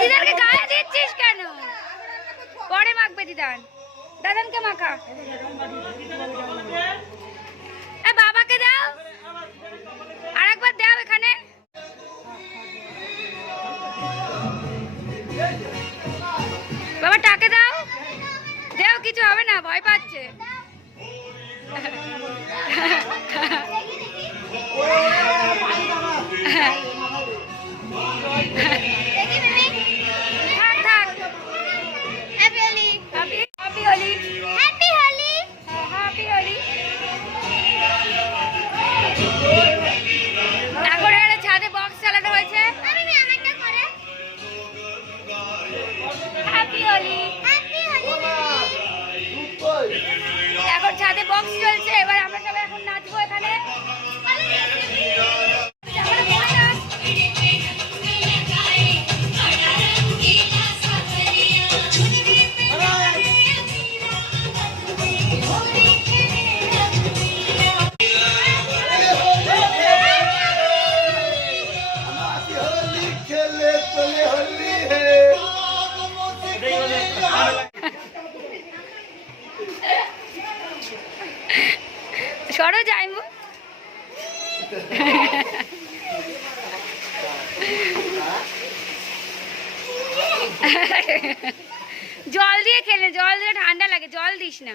দিদানকে গায়ে দিচ্ছিস কেন পরে মাখবে দিদান দাদানকে মাখা এ বাবাকে দাও আরেকবার দাও এখানে বাবা টাকে দাও দেও কিছু হবে না ভয় পাচ্ছে থাক এখন ছাদে বক্স চলছে এবার আমরা সরো যাই জল দিয়ে খেলে জল দিয়ে ঠান্ডা লাগে জল দিস না।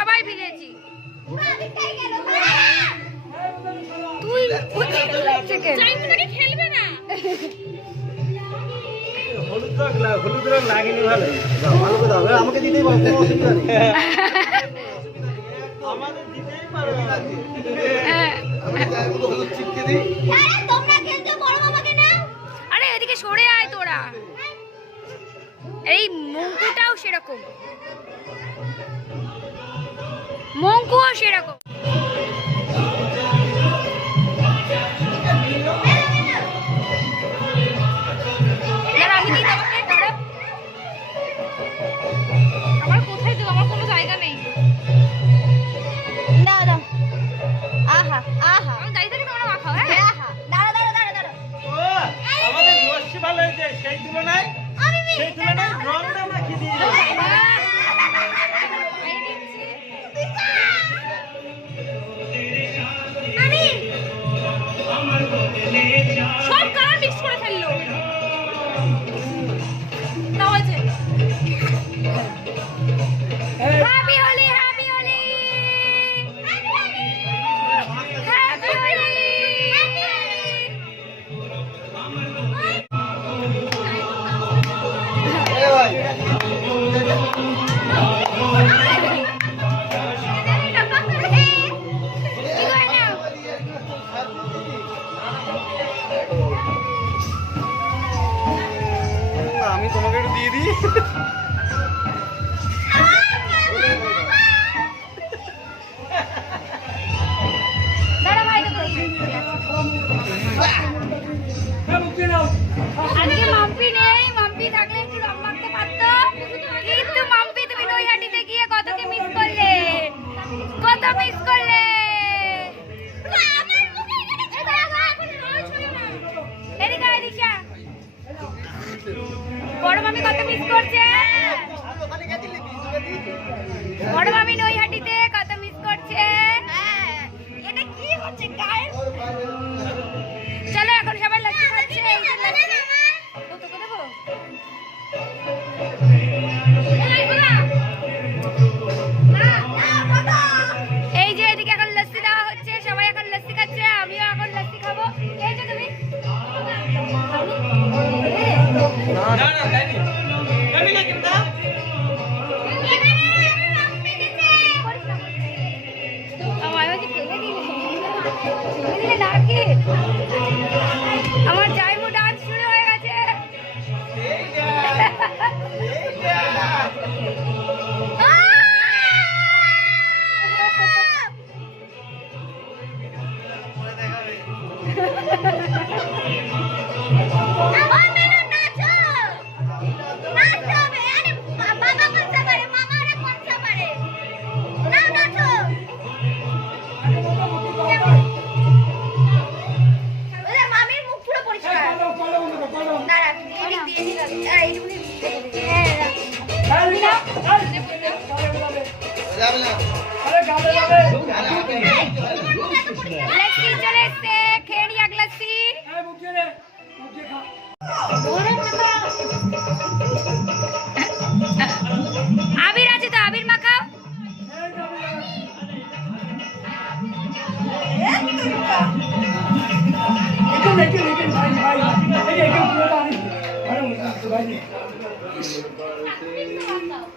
সবাই ভিজেছি তুই খেলবে না। হলুদ রং না হলুদ রং লাগেনি ভালো। ভালো করে দাও আমাকে দিতেই পারো কোনো অসুবিধা নেই। আমাদের দিতেই পারো। আমি গায়ে হলুদ চিপকে দিই আরে এদিকে সরে আয় তোরা। এই মঙ্কুটাও সেরকম। মঙ্কুও সেরকম। দাঁড়া, আমি দিই তোমাকে, দাঁড়া। আমার কোথায় দেবো আমার কোনো জায়গা নেই। দাও দাও। আহা আহা। আমি দাঁড়িয়ে থাকি তোমরা মাখাও হ্যাঁ? আহা দাঁড়া দাঁড়া দাঁড়া দাঁড়া ও আমাদের লস্যি ভালো হয়েছে সেই তুলনায় সেই তুলনায় রংটা মাখিয়ে দিয়ে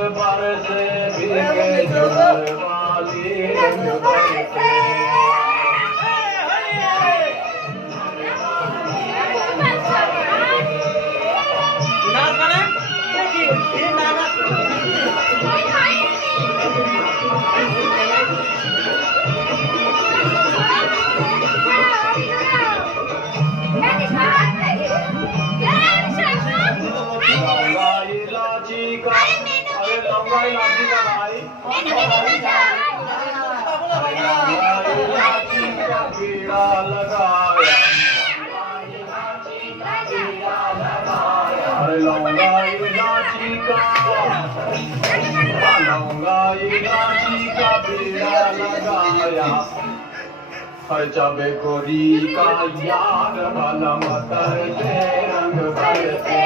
बारिश भी आया जब गोरी का यार वाला मतर के रंग भरते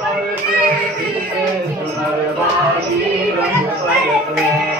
भरते सुनर वाली रंग भरते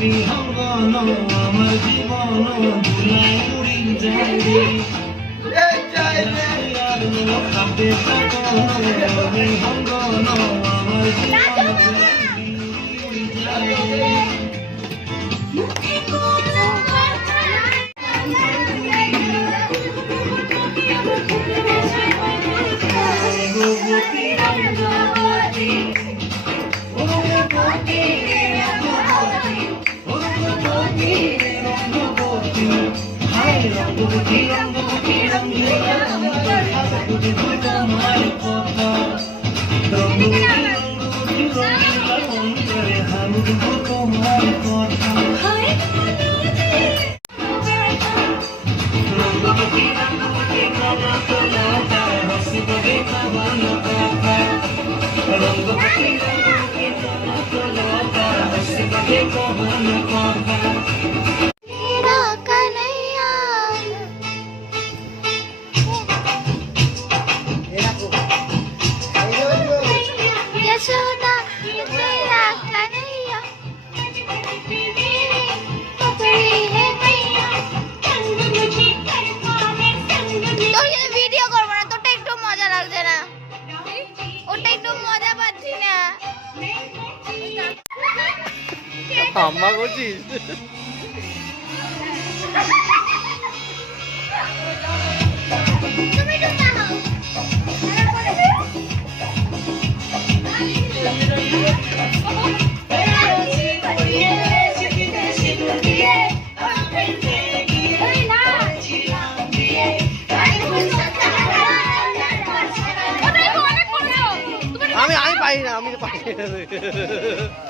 বিহঙ্গন আমার জীবন ধুলাই উড়ি যায় বিহঙ্গন আমার জীবন উড়ি যায় Come on, come on. আম্মা করছিস আমি আমি পাই না আমি পাই না।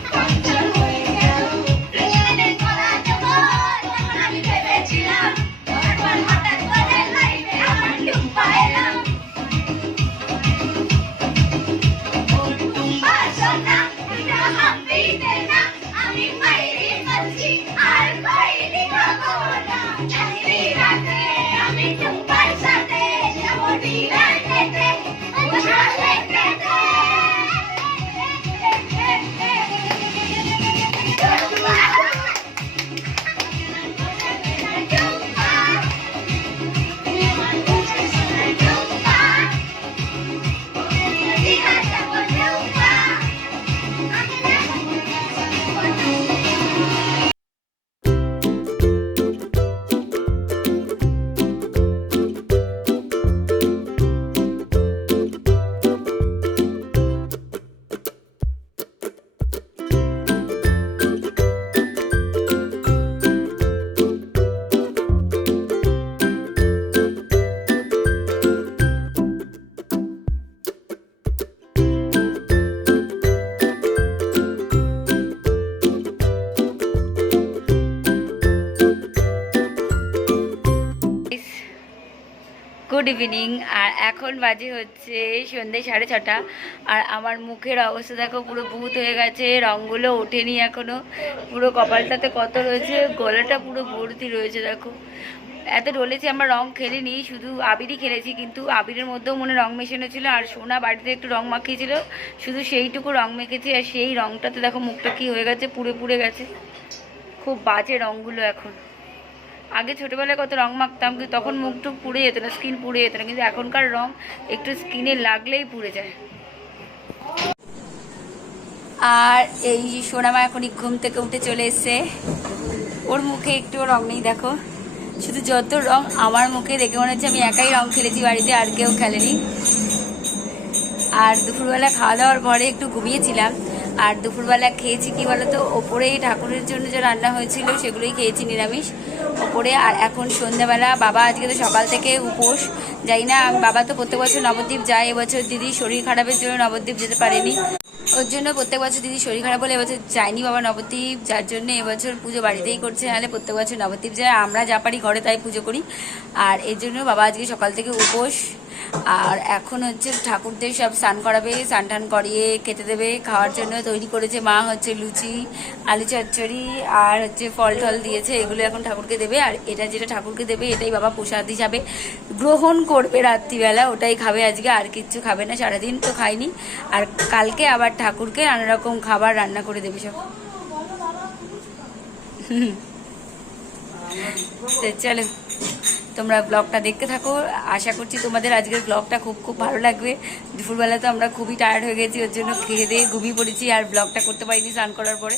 Good evening. আর এখন বাজে হচ্ছে সন্ধ্যে সাড়ে ছটা। আর আমার মুখের অবস্থা দেখো, পুরো ভূত হয়ে গেছে, রঙগুলো ওঠেনি এখনও। পুরো কপালটাতে কত রয়েছে, গলাটা পুরো ভর্তি রয়েছে দেখো। এত ডলেছি আমরা রং খেলিনি, শুধু আবিরই খেলেছি, কিন্তু আবিরের মধ্যেও মনে রং মেশানো ছিল, আর সোনা বাড়িতে একটু রং মাখিয়েছিল। শুধু সেইটুকু রং মেখেছি, আর সেই রংটাতে দেখো মুখটা কি হয়ে গেছে, পুড়ে পুড়ে গেছে। খুব বাজে রঙগুলো এখন। আগে ছোটোবেলায় কত রং মাখতাম, কিন্তু তখন মুখ টুক পুড়ে যেত না স্কিন পুড়ে যেত না, কিন্তু এখনকার রং একটু স্কিনে লাগলেই পুড়ে যায়। আর এই সোনামা এখন ঘুম থেকে উঠে চলে এসছে। ওর মুখে একটু রং নেই, দেখো। শুধু যত রং আমার মুখে দেখে মনে হচ্ছে আমি একাই রং খেলেছি, বাড়িতে আর কেউ খেলেনি। আর দুপুরবেলা খাওয়া দাওয়ার পরে একটু ঘুমিয়েছিলাম। আর দুপুরবেলা খেয়েছি কি বলতো ওপরেই ঠাকুরের জন্য যে রান্না হয়েছিল সেগুলোই খেয়েছি নিরামিষ। ওপরে আর এখন সন্ধ্যাবেলা বাবা আজকে তো সকাল থেকে উপোস যাই না, বাবা তো প্রত্যেক বছর নবদ্বীপ যায়, এবছর দিদি শরীর খারাপের জন্য নবদ্বীপ যেতে পারেনি। ওর জন্য প্রত্যেক বছর দিদি শরীর খারাপ বলে এবছর যায়নি বাবা নবদ্বীপ, যার জন্য এবছর পুজো বাড়িতেই করছে, নাহলে প্রত্যেক বছর নবদ্বীপ যায়, আমরা যা পারি ঘরে তাই পুজো করি। আর এর জন্য বাবা আজকে সকাল থেকে উপোস আর এখন হচ্ছে ঠাকুরদের সব স্নান করাবে স্নান টান করিয়ে খেতে দেবে খাওয়ার জন্য তৈরি করেছে মা হচ্ছে লুচি আলু চচ্চড়ি আর হচ্ছে ফল টল দিয়েছে এগুলো এখন ঠাকুরকে দেবে আর এটা যেটা ঠাকুরকে দেবে এটাই বাবা প্রসাদ হিসাবে গ্রহণ করবে রাত্রিবেলা ওটাই খাবে আজকে আর কিচ্ছু খাবে না সারাদিন তো খায়নি। আর কালকে আবার ঠাকুরকে নানা রকম খাবার রান্না করে দেবে সব। হুম। চলো। তোমরা ব্লগটা দেখতে থাকো। আশা করছি তোমাদের আজকের ব্লগটা খুব খুব ভালো লাগবে। দুপুরবেলা তো আমরা খুবই টায়ার্ড হয়ে গেছি, ওর জন্য খেয়ে দিয়ে ঘুমিয়ে পড়েছি আর ব্লগটা করতে পারিনি স্নান করার পরে।